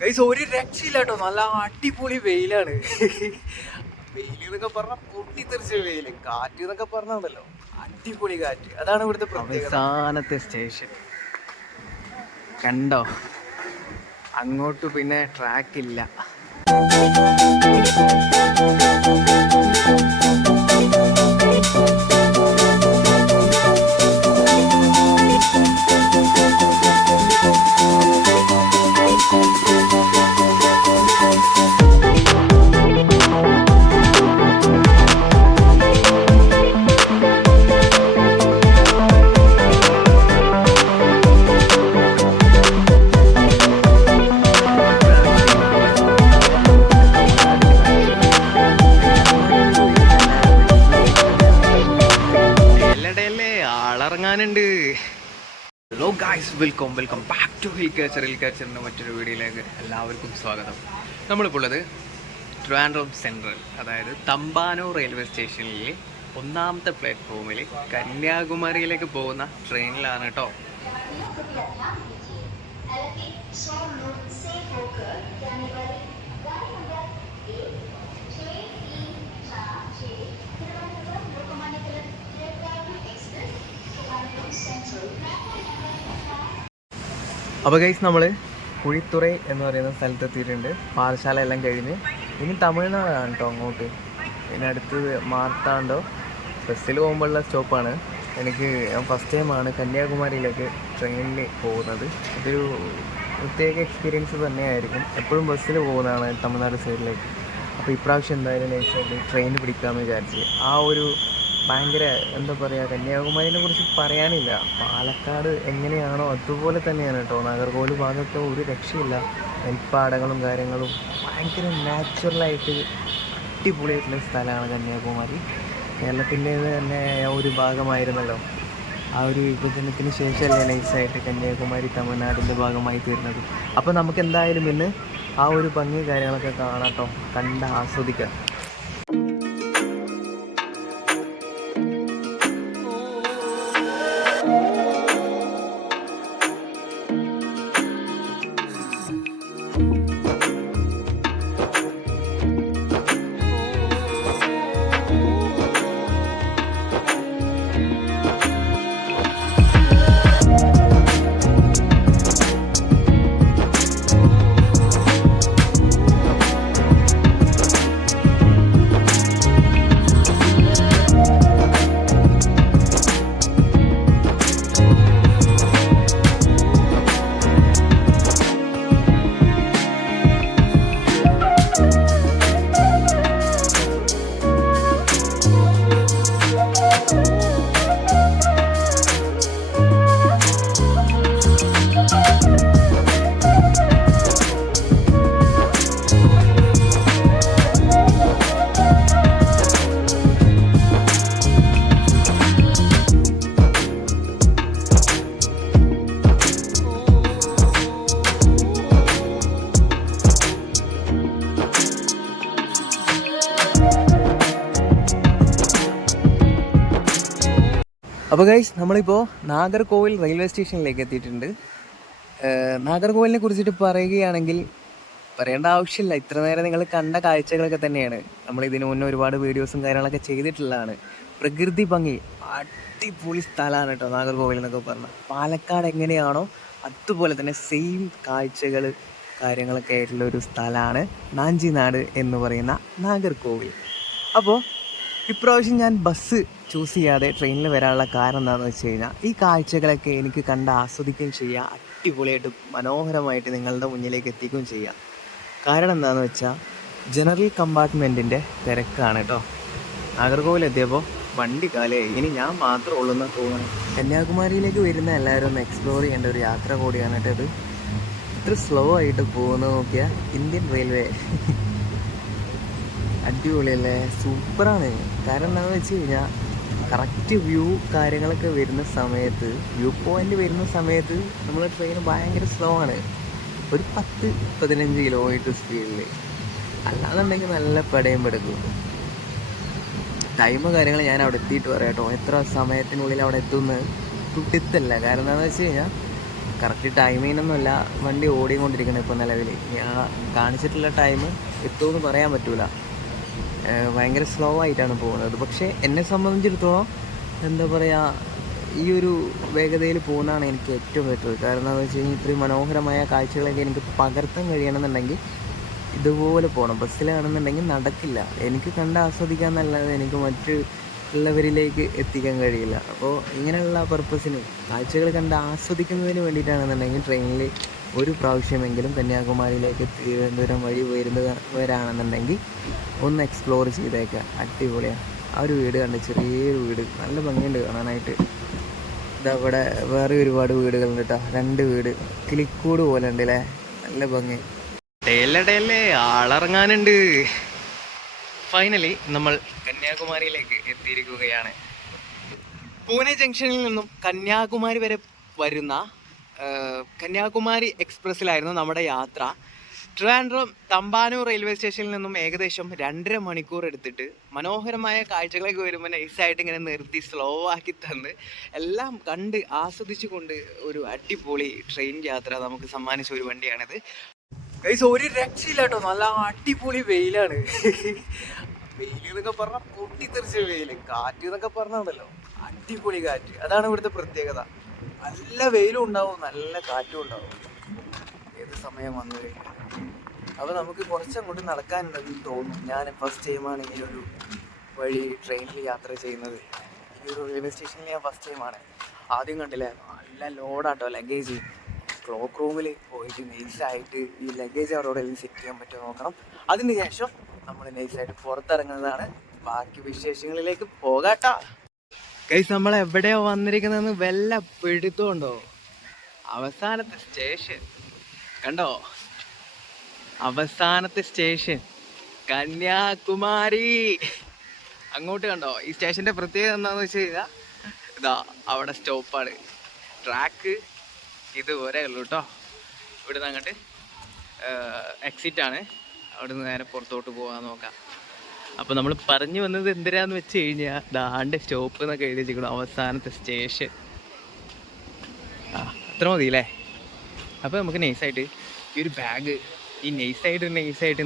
Guys ഒരു രക്ഷയില്ല കേട്ടോ, നല്ല അടിപൊളി വെയിലാണ്. വെയിൽ എന്നൊക്കെ പറഞ്ഞാൽ പൊട്ടിത്തെറിച്ച വെയില്, കാറ്റ് എന്നൊക്കെ പറഞ്ഞുണ്ടല്ലോ അടിപൊളി കാറ്റ്. അതാണ് ഇവിടുത്തെ അവസാനത്തെ സ്റ്റേഷൻ. കണ്ടോ, അങ്ങോട്ട് പിന്നെ ട്രാക്കില്ല. ആളിറങ്ങാനുണ്ട്. Hello guys, welcome back to hill കാച്ചറിൻ്റെ മറ്റൊരു വീഡിയോയിലേക്ക് എല്ലാവർക്കും സ്വാഗതം. നമ്മളിപ്പോൾ ഉള്ളത് ട്രിവാൻഡ്രം സെൻട്രൽ, അതായത് തമ്പാനൂർ റെയിൽവേ സ്റ്റേഷനിലെ ഒന്നാമത്തെ പ്ലാറ്റ്ഫോമിൽ കന്യാകുമാരിയിലേക്ക് പോകുന്ന ട്രെയിനിലാണ് കേട്ടോ. അപ്പോൾ ഗൈസ്, നമ്മൾ കുഴിത്തുറൈ എന്ന് പറയുന്ന സ്ഥലത്തെത്തിയിട്ടുണ്ട്. പാറശാല എല്ലാം കഴിഞ്ഞ് ഇനി തമിഴ്നാടാണ് കേട്ടോ അങ്ങോട്ട്. പിന്നെ അടുത്തത് മാർത്താണ്ടോ. ബസ്സിൽ പോകുമ്പോഴുള്ള സ്റ്റോപ്പാണ്. ഞാൻ ഫസ്റ്റ് ടൈമാണ് കന്യാകുമാരിയിലേക്ക് ട്രെയിനിൽ പോകുന്നത്. ഇതൊരു പ്രത്യേക എക്സ്പീരിയൻസ് തന്നെയായിരിക്കും. എപ്പോഴും ബസ്സിൽ പോകുന്നതാണ് തമിഴ്നാട് സൈഡിലേക്ക്. അപ്പോൾ ഇപ്രാവശ്യം എന്തായാലും നൈസായിട്ട് ട്രെയിൻ പിടിക്കാമെന്ന് വിചാരിച്ച്. ആ ഒരു ഭയങ്കര എന്താ പറയുക, കന്യാകുമാരിനെ കുറിച്ച് പറയാനില്ല. പാലക്കാട് എങ്ങനെയാണോ അതുപോലെ തന്നെയാണ് കേട്ടോ. നാഗർകോവിൽ ഭാഗത്ത് ഒരു രക്ഷയില്ല. നെൽപ്പാടങ്ങളും കാര്യങ്ങളും ഭയങ്കര നാച്ചുറലായിട്ട് അടിപൊളിയായിട്ടുള്ള സ്ഥലമാണ് കന്യാകുമാരി. കേരളത്തിൻ്റെ തന്നെ ഒരു ഭാഗമായിരുന്നല്ലോ. ആ ഒരു വിഭജനത്തിന് ശേഷമല്ലേ നൈസായിട്ട് കന്യാകുമാരി തമിഴ്നാടിൻ്റെ ഭാഗമായി തീർന്നത്. അപ്പോൾ നമുക്ക് എന്തായാലും ഇന്ന് ആ ഒരു ഭംഗി കാര്യങ്ങളൊക്കെ കാണാം കേട്ടോ, കണ്ട് ആസ്വദിക്കാം. അപ്പോൾ ഗൈസ്, നമ്മളിപ്പോൾ നാഗർകോവിൽ റെയിൽവേ സ്റ്റേഷനിലേക്ക് എത്തിയിട്ടുണ്ട്. നാഗർകോവിലിനെ കുറിച്ചിട്ട് പറയുകയാണെങ്കിൽ പറയേണ്ട ആവശ്യമില്ല. ഇത്ര നേരം നിങ്ങൾ കണ്ട കാഴ്ചകളൊക്കെ തന്നെയാണ്. നമ്മൾ ഇതിനു മുന്നേ ഒരുപാട് വീഡിയോസും കാര്യങ്ങളൊക്കെ ചെയ്തിട്ടുള്ളതാണ്. പ്രകൃതി ഭംഗി അടിപൊളി സ്ഥലമാണ് കേട്ടോ നാഗർകോവിൽ എന്നൊക്കെ പറഞ്ഞാൽ. പാലക്കാട് എങ്ങനെയാണോ അതുപോലെ തന്നെ സെയിം കാഴ്ചകൾ കാര്യങ്ങളൊക്കെ ആയിട്ടുള്ള ഒരു സ്ഥലമാണ് നാഞ്ചിനാട് എന്ന് പറയുന്ന നാഗർകോവിൽ. അപ്പോൾ ഇപ്രാവശ്യം ഞാൻ ബസ് ചൂസ് ചെയ്യാതെ ട്രെയിനിൽ വരാനുള്ള കാരണം എന്താണെന്ന് വെച്ച് കഴിഞ്ഞാൽ, ഈ കാഴ്ചകളൊക്കെ എനിക്ക് കണ്ട് ആസ്വദിക്കുകയും ചെയ്യാം, അടിപൊളിയായിട്ട് മനോഹരമായിട്ട് നിങ്ങളുടെ മുന്നിലേക്ക് എത്തിക്കുകയും ചെയ്യാം. കാരണം എന്താണെന്ന് വെച്ചാൽ, ജനറൽ കമ്പാർട്ട്മെൻറ്റിൻ്റെ തിരക്കാണ് കേട്ടോ. നാഗർകോവിൽ എത്തിയപ്പോൾ വണ്ടി കാലയായി. ഇനി ഞാൻ മാത്രമേ ഉള്ളൂ എന്നാണ് തോന്നുന്നത്. കന്യാകുമാരിയിലേക്ക് വരുന്ന എല്ലാവരും ഒന്ന് എക്സ്പ്ലോർ ചെയ്യേണ്ട ഒരു യാത്ര കൂടിയാണ് കേട്ടോ ഇത്. ഇത്ര സ്ലോ ആയിട്ട് പോകുന്നത് നോക്കിയാൽ ഇന്ത്യൻ റെയിൽവേ അടിപൊളിയല്ലേ, സൂപ്പറാണ്. കാരണം എന്താണെന്ന് വെച്ച് കഴിഞ്ഞാൽ, കറക്റ്റ് വ്യൂ കാര്യങ്ങളൊക്കെ വരുന്ന സമയത്ത്, വ്യൂ പോയിൻ്റ് വരുന്ന സമയത്ത് നമ്മൾ ട്രെയിൻ ഭയങ്കര സ്ലോ ആണ്. ഒരു 10-15 കിലോമീറ്റർ സ്പീഡിൽ. അല്ലാന്നുണ്ടെങ്കിൽ നല്ല പടയും പെടുക്കും. ടൈം കാര്യങ്ങൾ ഞാൻ അവിടെ എത്തിയിട്ട് പറയാം കേട്ടോ. എത്ര സമയത്തിനുള്ളിൽ അവിടെ എത്തുമെന്ന് തുട്ടിത്തല്ല. കാരണം എന്താണെന്ന് വെച്ച് കഴിഞ്ഞാൽ, കറക്റ്റ് ടൈമിനൊന്നുമല്ല വണ്ടി ഓടിക്കൊണ്ടിരിക്കുന്നത് ഇപ്പോൾ നിലവിൽ. ഞാൻ കാണിച്ചിട്ടുള്ള ടൈം എത്തുമെന്ന് പറയാൻ പറ്റൂല. ഭയങ്കര സ്ലോ ആയിട്ടാണ് പോകുന്നത്. പക്ഷേ എന്നെ സംബന്ധിച്ചിടത്തോളം എന്താ പറയുക, ഈ ഒരു വേഗതയിൽ പോകുന്നതാണ് എനിക്ക് ഏറ്റവും ബെറ്റർ. കാരണം എന്താണെന്ന് വെച്ച് കഴിഞ്ഞാൽ ഇത്രയും മനോഹരമായ കാഴ്ചകളൊക്കെ എനിക്ക് പകർത്താൻ കഴിയണമെന്നുണ്ടെങ്കിൽ ഇതുപോലെ പോകണം. ബസ്സിലാണെന്നുണ്ടെങ്കിൽ നടക്കില്ല. എനിക്ക് കണ്ട് ആസ്വദിക്കാൻ നല്ലത് എനിക്ക് മറ്റുള്ളവരിലേക്ക് എത്തിക്കാൻ കഴിയില്ല. അപ്പോൾ ഇങ്ങനെയുള്ള പർപ്പസിന് കാഴ്ചകൾ കണ്ട് ആസ്വദിക്കുന്നതിന് വേണ്ടിയിട്ടാണെന്നുണ്ടെങ്കിൽ ട്രെയിനിൽ ഒരു പ്രാവശ്യമെങ്കിലും കന്യാകുമാരിയിലേക്ക് തിരുവനന്തപുരം വഴി വരുന്നവരാണെന്നുണ്ടെങ്കിൽ ഒന്ന് എക്സ്പ്ലോർ ചെയ്തേക്കാം. അടിപൊളിയാണ്. ആ ഒരു വീട് കണ്ട്, ചെറിയൊരു വീട്, നല്ല ഭംഗിയുണ്ട് കാണാനായിട്ട്. ഇതവിടെ വേറെ ഒരുപാട് വീടുകളുണ്ട് കേട്ടോ. 2 വീട് കിളിക്കൂട് പോലെ ഉണ്ട് അല്ലേ, നല്ല ഭംഗി. ഡേലേ ആളിറങ്ങാനുണ്ട്. ഫൈനലി നമ്മൾ കന്യാകുമാരിയിലേക്ക് എത്തിയിരിക്കുകയാണ്. പൂനെ ജംഗ്ഷനിൽ നിന്നും കന്യാകുമാരി വരെ വരുന്ന കന്യാകുമാരി എക്സ്പ്രസ്സിലായിരുന്നു നമ്മുടെ യാത്ര. ട്രിവാൻഡ്രം തമ്പാനൂർ റെയിൽവേ സ്റ്റേഷനിൽ നിന്നും ഏകദേശം 2.5 മണിക്കൂർ എടുത്തിട്ട് മനോഹരമായ കാഴ്ചകളൊക്കെ വരുമ്പോൾ നൈസായിട്ട് ഇങ്ങനെ നിർത്തി സ്ലോ ആക്കി തന്ന് എല്ലാം കണ്ട് ആസ്വദിച്ചു കൊണ്ട് ഒരു അടിപൊളി ട്രെയിൻ യാത്ര നമുക്ക് സമ്മാനിച്ച ഒരു വണ്ടിയാണിത്. ഗൈസ്, ഒരു രക്ഷയില്ല കേട്ടോ. നല്ല അടിപൊളി വെയിലാണ്. വെയിൽ എന്നൊക്കെ പറഞ്ഞാൽ പൊട്ടിത്തെറിച്ച വെയിൽ. കാറ്റ് എന്നൊക്കെ പറഞ്ഞാണല്ലോ, അടിപൊളി കാറ്റ്. അതാണ് ഇവിടുത്തെ പ്രത്യേകത. നല്ല വെയിലും ഉണ്ടാവും, നല്ല കാറ്റും ഉണ്ടാവും ഏത് സമയം വന്നു കഴിഞ്ഞാൽ. അപ്പോൾ നമുക്ക് കുറച്ചങ്ങോട്ട് നടക്കാനുണ്ടെന്ന് തോന്നും. ഞാൻ ഫസ്റ്റ് ടൈമാണ് ഈ ഒരു വഴി ട്രെയിനിൽ യാത്ര ചെയ്യുന്നത്. ഈ ഒരു റെയിൽവേ സ്റ്റേഷനിൽ ഞാൻ ഫസ്റ്റ് ടൈമാണ്. ആദ്യം കണ്ടില്ലേ, നല്ല ലോഡാട്ടോ ലഗേജ്. ക്ലോക്ക് റൂമിൽ പോയിട്ട് നൈസായിട്ട് ഈ ലഗേജ് അവിടെ സെറ്റ് ചെയ്യാൻ പറ്റുമോ നോക്കണം. അതിന് ശേഷം നമ്മൾ നൈസായിട്ട് പുറത്തിറങ്ങുന്നതാണ്. ബാക്കി വിശേഷങ്ങളിലേക്ക് പോകാട്ടാ. ഗൈസ്, നമ്മൾ എവിടെയാണ് വന്നിരിക്കുന്നതെന്ന് വല്ല പിടുത്തമുണ്ടോ? അവസാനത്തെ സ്റ്റേഷൻ കണ്ടോ? അവസാനത്തെ സ്റ്റേഷൻ കന്യാകുമാരി. അങ്ങോട്ട് കണ്ടോ? ഈ സ്റ്റേഷൻ്റെ പ്രത്യേകത എന്താണെന്ന് വെച്ച് കഴിഞ്ഞാൽ ഇതാ അവിടെ സ്റ്റോപ്പാണ്. ട്രാക്ക് ഇതുവരെ ഉള്ളൂ കേട്ടോ. ഇവിടുന്ന് അങ്ങോട്ട് എക്സിറ്റാണ്. അവിടെ നിന്ന് നേരെ പുറത്തോട്ട് പോകാൻ നോക്കാം. അപ്പോൾ നമ്മൾ പറഞ്ഞു വന്നത് എന്തിനാന്ന് വെച്ച് കഴിഞ്ഞാൽ ദാണ്ട് സ്റ്റോപ്പ് എന്നൊക്കെ എഴുതി വെച്ചിരിക്കണം, അവസാനത്തെ സ്റ്റേഷൻ. അത്ര മതി അല്ലേ? അപ്പോൾ നമുക്ക് നൈസായിട്ട് ഈ ഒരു ബാഗ് ഈ നൈസായിട്ട്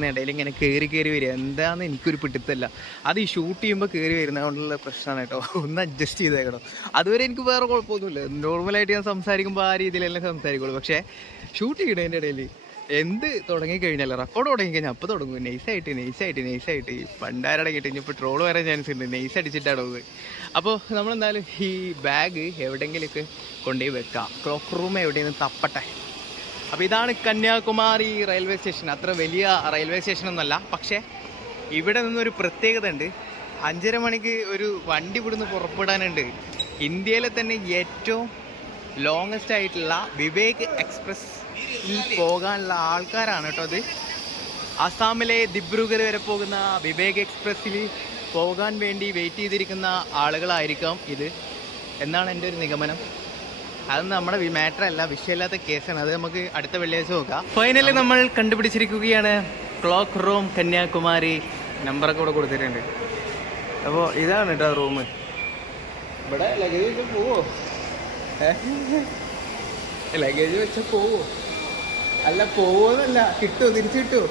ഇടയിൽ ഇങ്ങനെ കയറി വരിക. എന്താണെന്ന് എനിക്കൊരു പിടുത്തല്ല. അത് ഈ ഷൂട്ട് ചെയ്യുമ്പോൾ കയറി വരുന്നതുകൊണ്ടുള്ള പ്രശ്നമാണ് കേട്ടോ. ഒന്ന് അഡ്ജസ്റ്റ് ചെയ്തേക്കണം. അതുവരെ എനിക്ക് വേറെ കുഴപ്പമൊന്നുമില്ല. നോർമലായിട്ട് ഞാൻ സംസാരിക്കുമ്പോൾ ആ രീതിയിലെല്ലാം സംസാരിക്കുള്ളൂ. പക്ഷേ ഷൂട്ട് ചെയ്യണതിൻ്റെ ഇടയിൽ എന്ത് തുടങ്ങിക്കഴിഞ്ഞാൽ, റെക്കോർഡ് തുടങ്ങിക്കഴിഞ്ഞാൽ അപ്പോൾ തുടങ്ങും നൈസായിട്ട്. പണ്ടാരടങ്ങിയിട്ട് ഇനിയിപ്പോൾ ട്രോള് വരാൻ ചാൻസ് ഉണ്ട്. നൈസ് അടിച്ചിട്ടാണ് ഉള്ളത്. അപ്പോൾ നമ്മളെന്തായാലും ഈ ബാഗ് എവിടെയെങ്കിലുമൊക്കെ കൊണ്ടുപോയി വെക്കാം. ക്ലോക്ക് റൂം എവിടെയെങ്കിലും തപ്പട്ടെ. അപ്പോൾ ഇതാണ് കന്യാകുമാരി റെയിൽവേ സ്റ്റേഷൻ. അത്ര വലിയ റെയിൽവേ സ്റ്റേഷനൊന്നുമല്ല, പക്ഷേ ഇവിടെ നിന്നൊരു പ്രത്യേകത ഉണ്ട്. 5:30 മണിക്ക് ഒരു വണ്ടി ഇവിടുന്ന് പുറപ്പെടാനുണ്ട്. ഇന്ത്യയിലെ തന്നെ ഏറ്റവും ലോങ്ങസ്റ്റ് ആയിട്ടുള്ള വിവേക് എക്സ്പ്രസ്സിൽ പോകാനുള്ള ആൾക്കാരാണ് കേട്ടോ അത്. ആസാമിലെ ദിബ്രുഗഡ് വരെ പോകുന്ന വിവേക് എക്സ്പ്രസ്സിൽ പോകാൻ വേണ്ടി വെയിറ്റ് ചെയ്തിരിക്കുന്ന ആളുകളായിരിക്കാം ഇത് എന്നാണ് എൻ്റെ ഒരു നിഗമനം. അത് നമ്മുടെ മാറ്റർ അല്ല, വിഷയമില്ലാത്ത കേസാണ്. അത് നമുക്ക് അടുത്ത വെള്ളിയാഴ്ച നോക്കാം. ഫൈനലി നമ്മൾ കണ്ടുപിടിച്ചിരിക്കുകയാണ് ക്ലോക്ക് റൂം കന്യാകുമാരി. നമ്പറൊക്കെ ഇവിടെ കൊടുത്തിട്ടുണ്ട്. അപ്പോൾ ഇതാണ് കേട്ടോ റൂം. ഇവിടെ ലഗേജ് വെച്ചാൽ പോവോ? ലഗേജ് വെച്ചാൽ പോവോ? അല്ല, പോവോന്നല്ല, കിട്ടുമോ? തിരിച്ചു കിട്ടുമോ?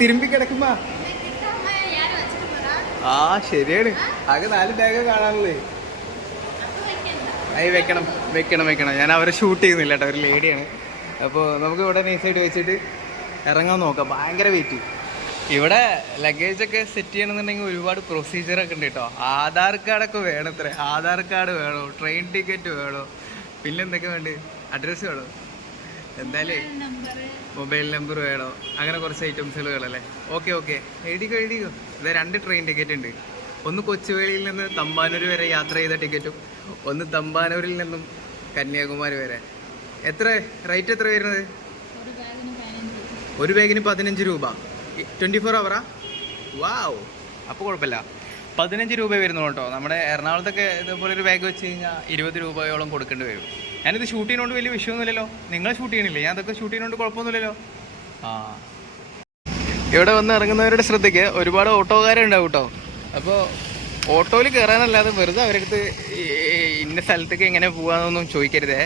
തിരുമ്പി കിടക്കുമ്പോ ആ ശരിയാണ്. ആകെ 4 ബാഗ് കാണാനുള്ളത്. അത് വെക്കണം. ഞാൻ അവരെ ഷൂട്ട് ചെയ്യുന്നില്ല കേട്ടോ, ഒരു ലേഡിയാണ്. അപ്പോൾ നമുക്ക് ഇവിടെ നൈസായിട്ട് വെച്ചിട്ട് ഇറങ്ങാൻ നോക്കാം. ഭയങ്കര വെയിറ്റ്. ഇവിടെ ലഗേജൊക്കെ സെറ്റ് ചെയ്യണമെന്നുണ്ടെങ്കിൽ ഒരുപാട് പ്രൊസീജിയറൊക്കെ ഉണ്ട് കേട്ടോ. ആധാർ കാർഡൊക്കെ വേണം. ആധാർ കാർഡ് വേണോ, ട്രെയിൻ ടിക്കറ്റ് വേണോ, പിന്നെ എന്തൊക്കെ വേണ്ട, അഡ്രസ്സ് വേണോ, എന്തായാലും മൊബൈൽ നമ്പർ വേണോ, അങ്ങനെ കുറച്ച് ഐറ്റംസുകൾ വേണമല്ലേ. ഓക്കെ എഴുതിക്കോ. ഇത് 2 ട്രെയിൻ ടിക്കറ്റ് ഉണ്ട്. ഒന്ന് കൊച്ചുവേളിയിൽ നിന്ന് തമ്പാനൂർ വരെ യാത്ര ചെയ്ത ടിക്കറ്റും ഒന്ന് തമ്പാനൂരിൽ നിന്നും കന്യാകുമാരി വരെ. റേറ്റ് എത്ര വരുന്നത്? ഒരു ബാഗിന് 15 രൂപ. 24 ഹവറാ? വാവ്, അപ്പോൾ കുഴപ്പമില്ല. 15 രൂപ വരുന്നു കേട്ടോ. നമ്മുടെ എറണാകുളത്തൊക്കെ ഇതുപോലെ ഒരു ബാഗ് വെച്ച് കഴിഞ്ഞാൽ 20 രൂപയോളം കൊടുക്കേണ്ടി വരും. ഞാനിത് ഷൂട്ട് ചെയ്യുന്നതുകൊണ്ട് വലിയ വിഷയമൊന്നുമില്ലല്ലോ. നിങ്ങൾ ഷൂട്ട് ചെയ്യണില്ലേ? ഞാൻ അതൊക്കെ ഷൂട്ട് ചെയ്യുന്നതുകൊണ്ട് കുഴപ്പമൊന്നുമില്ലല്ലോ. ഇവിടെ വന്ന് ഇറങ്ങുന്നവരുടെ ശ്രദ്ധയ്ക്ക് ഒരുപാട് ഓട്ടോക്കാരുണ്ടാവും കേട്ടോ. അപ്പോൾ ഓട്ടോയിൽ കയറാനല്ലാതെ വെറുതെ അവരടുത്ത് ഇന്ന സ്ഥലത്തേക്ക് എങ്ങനെ പോകാമെന്നൊന്നും ചോദിക്കരുതേ.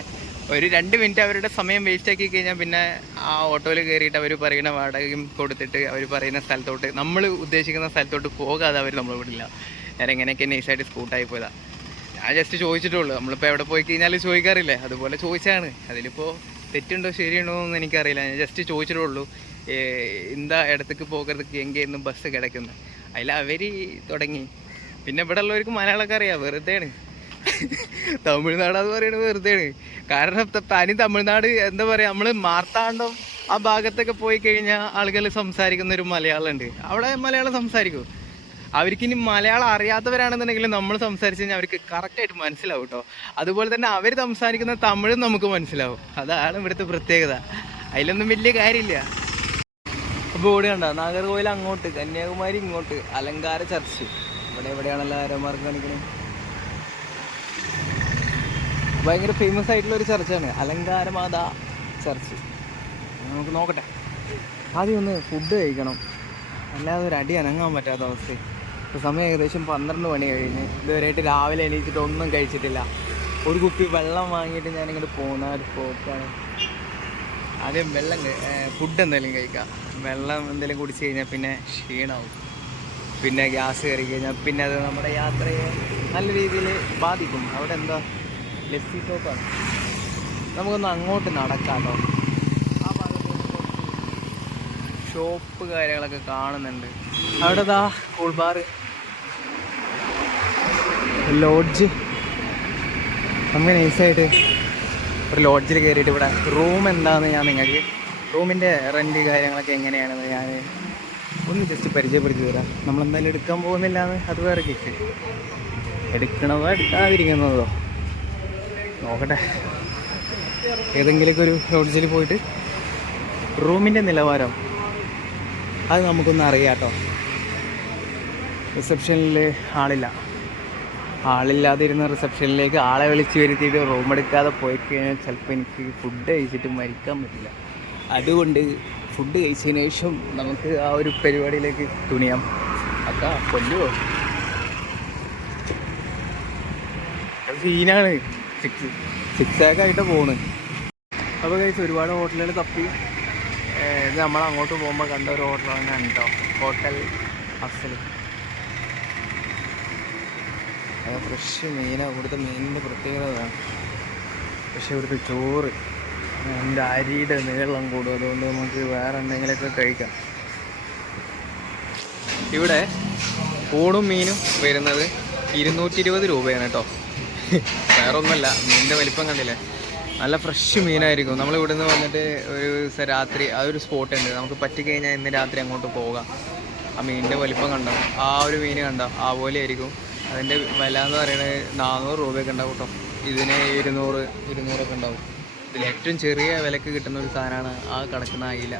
ഒരു 2 മിനിറ്റ് അവരുടെ സമയം വേസ്റ്റ് ആക്കി കഴിഞ്ഞാൽ പിന്നെ ആ ഓട്ടോയിൽ കയറിയിട്ട് അവർ പറയുന്ന വാടകയും കൊടുത്തിട്ട് അവർ പറയുന്ന സ്ഥലത്തോട്ട്, നമ്മൾ ഉദ്ദേശിക്കുന്ന സ്ഥലത്തോട്ട് പോകാതെ അവർ നമ്മൾ വിടില്ല. ഞാൻ എങ്ങനെയൊക്കെ നൈസായിട്ട് സ്കൂട്ടായി പോയതാണ്. ഞാൻ ജസ്റ്റ് ചോദിച്ചിട്ടുള്ളൂ. നമ്മളിപ്പോൾ എവിടെ പോയി കഴിഞ്ഞാൽ ചോദിക്കാറില്ലേ, അതുപോലെ ചോദിച്ചാണ്. അതിലിപ്പോൾ തെറ്റുണ്ടോ ശരിയുണ്ടോ എന്നൊന്നും എനിക്കറിയില്ല. ഞാൻ ജസ്റ്റ് ചോദിച്ചിട്ടുള്ളൂ, എന്താ ഇടത്തേക്ക് പോകരുത് എങ്കേന്ന് ബസ് കിടക്കുന്നത്. അതിൽ അവർ തുടങ്ങി. പിന്നെ ഇവിടെ ഉള്ളവർക്ക് മലയാളമൊക്കെ അറിയാം, വെറുതെയാണ്. തമിഴ്നാടെന്ന് പറയുന്നത് വെറുതെയാണ്. കാരണം തനി തമിഴ്നാട് എന്താ പറയുക, നമ്മൾ മാർത്താണ്ഡം ആ ഭാഗത്തൊക്കെ പോയി കഴിഞ്ഞാൽ ആളുകൾ സംസാരിക്കുന്നൊരു മലയാളമുണ്ട്. അവിടെ മലയാളം സംസാരിക്കും. അവർക്കിനി മലയാളം അറിയാത്തവരാണെന്നുണ്ടെങ്കിൽ നമ്മൾ സംസാരിച്ച് കഴിഞ്ഞാൽ അവർക്ക് കറക്റ്റായിട്ട് മനസ്സിലാവും കേട്ടോ. അതുപോലെ തന്നെ അവർ സംസാരിക്കുന്ന തമിഴും നമുക്ക് മനസ്സിലാവും. അതാണ് ഇവിടുത്തെ പ്രത്യേകത. അതിലൊന്നും വലിയ കാര്യമില്ല. ബോർഡ് കണ്ട, നാഗർകോവിൽ അങ്ങോട്ട്, കന്യാകുമാരി ഇങ്ങോട്ട്, അലങ്കാര ചർച്ച്. ഇവിടെ എവിടെയാണല്ലോ ആരോമാർക്ക് കാണിക്കണത്. ഭയങ്കര ഫേമസ് ആയിട്ടുള്ള ഒരു ചർച്ചാണ് അലങ്കാരമാത ചർച്ച്. നമുക്ക് നോക്കട്ടെ. ആദ്യം ഒന്ന് ഫുഡ് കഴിക്കണം, അല്ലാതെ ഒരു അടി അനങ്ങാൻ പറ്റാത്ത അവസ്ഥ. ഇപ്പോൾ സമയം ഏകദേശം 12 മണി കഴിഞ്ഞ്. ഇതുവരെയായിട്ട് രാവിലെ എണീച്ചിട്ട് ഒന്നും കഴിച്ചിട്ടില്ല. ഒരു കുപ്പി വെള്ളം വാങ്ങിയിട്ട് ഞാനിങ്ങോട്ട് പോകുന്ന ഒരു പോക്കാണ്. ആദ്യം ഫുഡ് എന്തെങ്കിലും കഴിക്കാം. വെള്ളം എന്തെങ്കിലും കുടിച്ച് കഴിഞ്ഞാൽ പിന്നെ ക്ഷീണമാവും. പിന്നെ ഗ്യാസ് കയറി കഴിഞ്ഞാൽ പിന്നെ അത് നമ്മുടെ യാത്രയെ നല്ല രീതിയിൽ ബാധിക്കും. അവിടെ എന്താ ലസ്സി ഷോപ്പാണ്. നമുക്കൊന്ന് അങ്ങോട്ട് നടക്കാമല്ലോ. ആ ഭാഗത്ത് ഷോപ്പ് കാര്യങ്ങളൊക്കെ കാണുന്നുണ്ട്. അവിടെ ദാ കൂൾ ബാർ, ലോഡ്ജ്. നമുക്ക് നൈസായിട്ട് ഒരു ലോഡ്ജിൽ കയറിയിട്ട് ഇവിടെ റൂം എന്താണെന്ന് ഞാൻ നിങ്ങൾക്ക്, റൂമിൻ്റെ റെൻറ്റ് കാര്യങ്ങളൊക്കെ എങ്ങനെയാണെന്ന് ഞാൻ ഒന്ന് ജസ്റ്റ് പരിചയപ്പെടുത്തി തരാം. നമ്മളെന്തായാലും എടുക്കാൻ പോകുന്നില്ല എന്ന് അത് വേറെ കേസ്. എടുക്കണതോ എടുക്കാതിരിക്കുന്നതോ നോക്കട്ടെ. ഏതെങ്കിലുമൊക്കെ ഒരു ലോഡ്ജിൽ പോയിട്ട് റൂമിൻ്റെ നിലവാരം അത് നമുക്കൊന്ന് അറിയാം കേട്ടോ. റിസപ്ഷനിൽ ആളില്ലാതിരുന്ന റിസപ്ഷനിലേക്ക് ആളെ വിളിച്ച് വരുത്തിയിട്ട് റൂം എടുക്കാതെ പോയി കഴിഞ്ഞാൽ ചിലപ്പോൾ എനിക്ക് ഫുഡ് കഴിച്ചിട്ട് മരിക്കാൻ പറ്റില്ല. അതുകൊണ്ട് ഫുഡ് കഴിച്ചതിന് ശേഷം നമുക്ക് ആ ഒരു പരിപാടിയിലേക്ക് തുണിയാം. അതാ കൊല്ലുവോ, സീനാണ്. സിക്സ് ആയിട്ട് പോണ്. അപ്പോൾ കഴിച്ച് ഒരുപാട് ഹോട്ടലുകൾ തപ്പി. ഇത് നമ്മൾ അങ്ങോട്ട് പോകുമ്പോൾ കണ്ട ഒരു ഹോട്ടൽ തന്നെയാണ് കേട്ടോ, ഹോട്ടൽ അഫ്സൽ. അത് ഫ്രഷ് മീനാണ്. ഇവിടുത്തെ മീനിൻ്റെ പ്രത്യേകത അതാണ്. പക്ഷേ ഇവിടുത്തെ ചോറ് എൻ്റെ അരിയുടെ നീളം കൂടും. അതുകൊണ്ട് നമുക്ക് വേറെ എന്തെങ്കിലുമൊക്കെ കഴിക്കാം. ഇവിടെ ഊണും മീനും വരുന്നത് 220 രൂപയാണ് കേട്ടോ. വേറെ ഒന്നുമല്ല, മീനിൻ്റെ വലിപ്പം കണ്ടില്ലേ, നല്ല ഫ്രഷ് മീനായിരിക്കും. നമ്മൾ ഇവിടെ നിന്ന് വന്നിട്ട് ഒരു ദിവസം രാത്രി അതൊരു സ്പോട്ടുണ്ട്, നമുക്ക് പറ്റിക്കഴിഞ്ഞാൽ ഇന്ന് രാത്രി അങ്ങോട്ട് പോകാം. ആ മീനിൻ്റെ വലിപ്പം കണ്ടോ, ആ ഒരു മീൻ കണ്ടോ, ആ പോലെ ആയിരിക്കും. അതിൻ്റെ വില എന്ന് പറയുന്നത് 400 രൂപയൊക്കെ ഉണ്ടാവും കേട്ടോ. ഇതിന് 200 ഉണ്ടാവും. ഇതിൽ ഏറ്റവും ചെറിയ വിലക്ക് കിട്ടുന്ന ഒരു സാധനമാണ് ആ കിടക്കുന്ന അയില.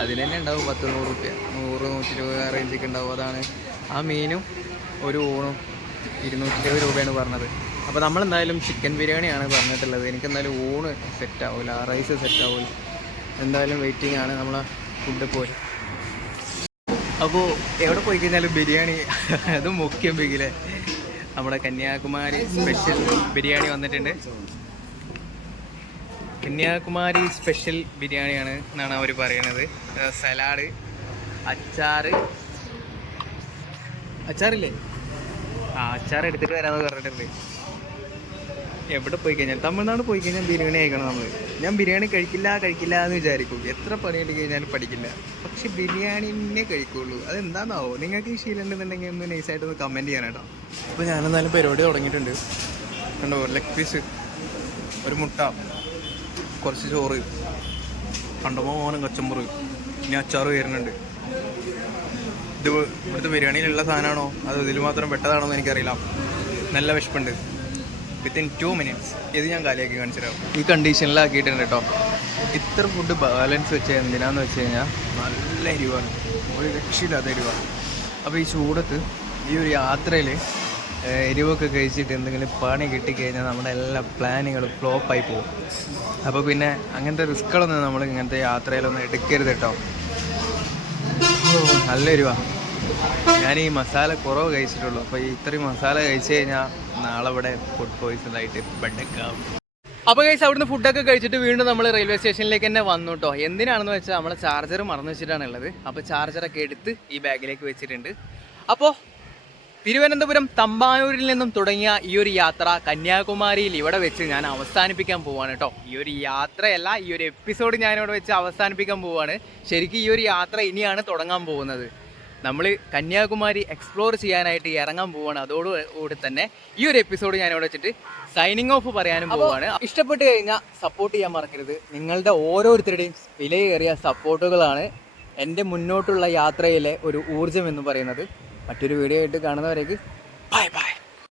അതിന് തന്നെ ഉണ്ടാവും 10-100 രൂപ, 100-120 റേഞ്ചൊക്കെ ഉണ്ടാവും. അതാണ് ആ മീനും ഒരു ഊണും 220 രൂപയാണ് പറഞ്ഞത്. അപ്പോൾ നമ്മളെന്തായാലും ചിക്കൻ ബിരിയാണിയാണ് പറഞ്ഞിട്ടുള്ളത്. എനിക്കെന്തായാലും ഊണ് സെറ്റ് ആവില്ല, റൈസ് സെറ്റ് ആവില്ല. എന്തായാലും വെയിറ്റിംഗ് ആണ് നമ്മളെ ഫുഡ് പോയി. അപ്പോൾ എവിടെ പോയി കഴിഞ്ഞാലും ബിരിയാണി അത് മുഖ്യം ബിഗിലെ. നമ്മുടെ കന്യാകുമാരി സ്പെഷ്യൽ ബിരിയാണി വന്നിട്ടുണ്ട്. കന്യാകുമാരി സ്പെഷ്യൽ ബിരിയാണിയാണ് എന്നാണ് അവർ പറയുന്നത്. സലാഡ്, അച്ചാറില്ലേ, അച്ചാർ എടുത്തിട്ട് വരാമെന്ന് പറഞ്ഞിട്ടുണ്ട്. എവിടെ പോയി കഴിഞ്ഞാൽ, തമിഴ്നാട് പോയി കഴിഞ്ഞാൽ ബിരിയാണി കഴിക്കണം നമ്മൾ. ഞാൻ ബിരിയാണി കഴിക്കില്ല എന്ന് വിചാരിക്കും, എത്ര പണിയിട്ട് കഴിഞ്ഞാലും പഠിക്കില്ല. പക്ഷെ ബിരിയാണിനെ കഴിക്കുള്ളൂ. അതെന്താണെന്നാവോ? നിങ്ങൾക്ക് ഈ ശീലം ഉണ്ടെന്നുണ്ടെങ്കിൽ ഒന്ന് നൈസായിട്ടൊന്ന് കമൻറ്റ് ചെയ്യാൻ കേട്ടോ. അപ്പോൾ ഞാനെന്തായാലും പരിപാടി തുടങ്ങിയിട്ടുണ്ട്. കണ്ടോ, ലെഗ് പീസ്, ഒരു മുട്ട, കുറച്ച് ചോറ്, കണ്ടമാനം കച്ചമ്പറ്, ഇനി അച്ചാറ് വരുന്നുണ്ട്. ഇത് ഇവിടുത്തെ ബിരിയാണിയിലുള്ള സാധനമാണോ അത് ഇതിൽ മാത്രം പെട്ടതാണോ എന്ന് എനിക്കറിയില്ല. നല്ല വിശപ്പുണ്ട്. വിത്തിൻ 2 മിനിറ്റ്സ് ഇത് ഞാൻ കാലിയാക്കി കാണിച്ചിരാം. ഈ കണ്ടീഷനിലാക്കിയിട്ടുണ്ട് കേട്ടോ. ഇത്ര ഫുഡ് ബാലൻസ് വെച്ചാൽ എന്തിനാന്ന് വെച്ച് കഴിഞ്ഞാൽ നല്ല എരിവാണ്, ഒരു രക്ഷയില്ലാത്ത എരിവാണ്. അപ്പോൾ ഈ ചൂടത്ത് ഈ ഒരു യാത്രയിൽ എരിവൊക്കെ കഴിച്ചിട്ട് എന്തെങ്കിലും പണി കിട്ടിക്കഴിഞ്ഞാൽ നമ്മുടെ എല്ലാ പ്ലാനുകളും ഫ്ലോപ്പായി പോകും. അപ്പോൾ പിന്നെ അങ്ങനത്തെ റിസ്ക്കുകളൊന്നും നമ്മൾ ഇങ്ങനത്തെ യാത്രയിലൊന്നും എടുക്കരുത് കേട്ടോ. നല്ല എരിവാണ്. ഞാൻ ഈ മസാല കുറവ് കഴിച്ചിട്ടുള്ളൂ. അപ്പോൾ ഇത്രയും മസാല കഴിച്ചു കഴിഞ്ഞാൽ നാളെ ഇവിടെ ഫുഡ് പോയിസൺ ആയിട്ട് ബെഡൊക്കെ. അപ്പോൾ ഗൈസ് അവിടുന്ന് ഫുഡൊക്കെ കഴിച്ചിട്ട് വീണ്ടും നമ്മൾ റെയിൽവേ സ്റ്റേഷനിലേക്ക് തന്നെ വന്നു കേട്ടോ. എന്തിനാണെന്ന് വെച്ചാൽ നമ്മളെ ചാർജർ മറന്നു വെച്ചിട്ടാണുള്ളത്. അപ്പോൾ ചാർജറൊക്കെ എടുത്ത് ഈ ബാഗിലേക്ക് വെച്ചിട്ടുണ്ട്. അപ്പോൾ തിരുവനന്തപുരം തമ്പാനൂരിൽ നിന്നും തുടങ്ങിയ ഈ ഒരു യാത്ര കന്യാകുമാരിയിൽ ഇവിടെ വെച്ച് ഞാൻ അവസാനിപ്പിക്കാൻ പോവാണ് കേട്ടോ. ഈ ഒരു യാത്രയല്ല, ഈ ഒരു എപ്പിസോഡ് ഞാനിവിടെ വെച്ച് അവസാനിപ്പിക്കാൻ പോവാണ്. ശരിക്കും ഈ ഒരു യാത്ര ഇനിയാണ് തുടങ്ങാൻ പോകുന്നത്. നമ്മൾ കന്യാകുമാരി എക്സ്പ്ലോർ ചെയ്യാനായിട്ട് ഇറങ്ങാൻ പോവാണ്. അതോടുകൂടി തന്നെ ഈ ഒരു എപ്പിസോഡ് ഞാനിവിടെ വെച്ചിട്ട് സൈനിങ് ഓഫ് പറയാനും പോവാണ്. ഇഷ്ടപ്പെട്ട് കഴിഞ്ഞാൽ സപ്പോർട്ട് ചെയ്യാൻ മറക്കരുത്. നിങ്ങളുടെ ഓരോരുത്തരുടെയും വിലയേറിയ സപ്പോർട്ടുകളാണ് എൻ്റെ മുന്നോട്ടുള്ള യാത്രയിലെ ഒരു ഊർജ്ജം എന്ന് പറയുന്നത്. മറ്റൊരു വീഡിയോ ആയിട്ട് കാണുന്നവരേക്ക് ബൈ ബൈ.